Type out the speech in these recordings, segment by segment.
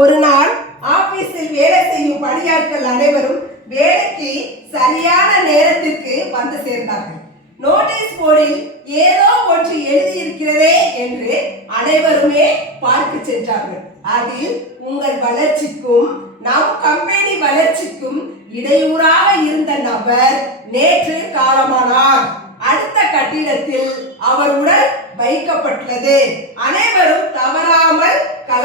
ஒரு நாள் ஆபீஸில் வேலை செய்யும் பணியாட்கள் அனைவரும் வேலைக்கு சரியான நேரத்திற்கு வந்து சேர்ந்தார்கள். நோட்டீஸ் போர்டில் ஏதோ ஒன்று எழுதியிருக்கிறதே என்று அனைவருமே பார்க்க சென்றார்கள். அதில் உங்கள் வளர்ச்சிக்கும் நம் கம்பெனி வளர்ச்சிக்கும் இடையூறாக இருந்த நபர் நேற்று காலமானார். அடுத்த கட்டிடத்தில் அவர் உடல் வைக்கப்பட்டுள்ளது. அனைவரும் தவறாக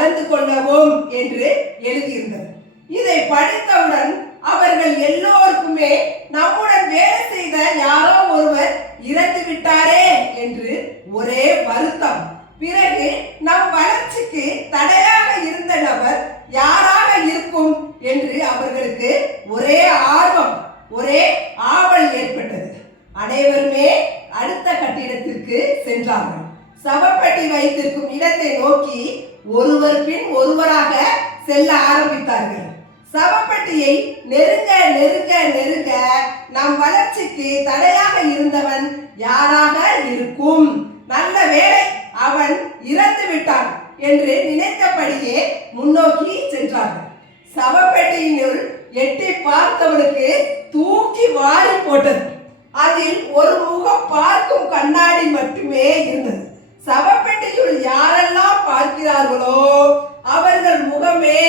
கலந்து கொள்ளவும் என்று எழுதியிருந்தது. இதை படித்தவுடன் அவர்கள் எல்லோருக்குமே நம்முடன் வேலை செய்த யாரோ ஒருவர் இறந்து விட்டாரே என்று ஒரே வருத்தம். பிறகு நம் வளர்ச்சிக்கு தடையாக இருந்த நபர் யாராக இருக்கும்? என்று அவர்களுக்கு ஒரே ஆர்வம் ஒரே ஆவல் ஏற்பட்டது. அனைவருமே அடுத்த கட்டிடத்திற்கு சென்றார்கள். சவப்பட்டி வைத்திருக்கும் இடத்தை நோக்கி ஒருவர் பின் ஒருவராக செல்ல ஆரம்பித்தார்கள். சவப்பெட்டியை நெருங்க நெருங்க நெருங்க நம் வளர்ச்சிக்கு தடையாக இருந்தவன் யாராக இருக்கும்? நல்ல வேளை அவன் இறந்து விட்டான் என்று நினைத்தபடியே முன்னோக்கி சென்றார்கள். சவப்பெட்டியினுள் எட்டி பார்த்தவனுக்கு தூக்கி வாரி போட்டது. அதில் ஒரு முகம் பார்க்கும் கண்ணாடி மட்டுமே இருந்தது. பார்க்கிறார்களோ அவர்கள் முகமே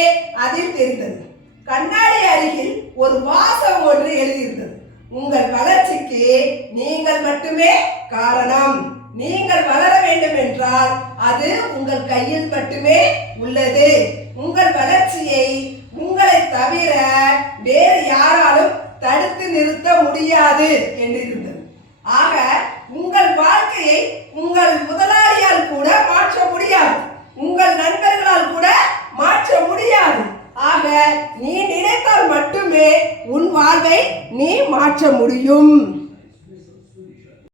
அதில் தெரிந்தது. கண்ணாடி அருகில் ஒரு வாசம் ஒன்று எழுதியிருந்தது. உங்கள் வளர்ச்சிக்கு நீங்கள் மட்டுமே காரணம். நீங்கள் வளர வேண்டும் என்றால் அது உங்கள் கையில் மட்டுமே உள்ளது. உங்கள் வளர்ச்சியை உங்களை தவிர வேறு யாராலும் தடுத்து நிறுத்த முடியாது என்றிருந்தது இருந்தது ஆக உங்கள் வாழ்க்கையை உங்கள் முதலாளியால் கூட மாற்ற முடியாது உங்கள் நண்பர்களால் கூட மாற்ற முடியாது ஆக நீ மாற்ற முடியும்.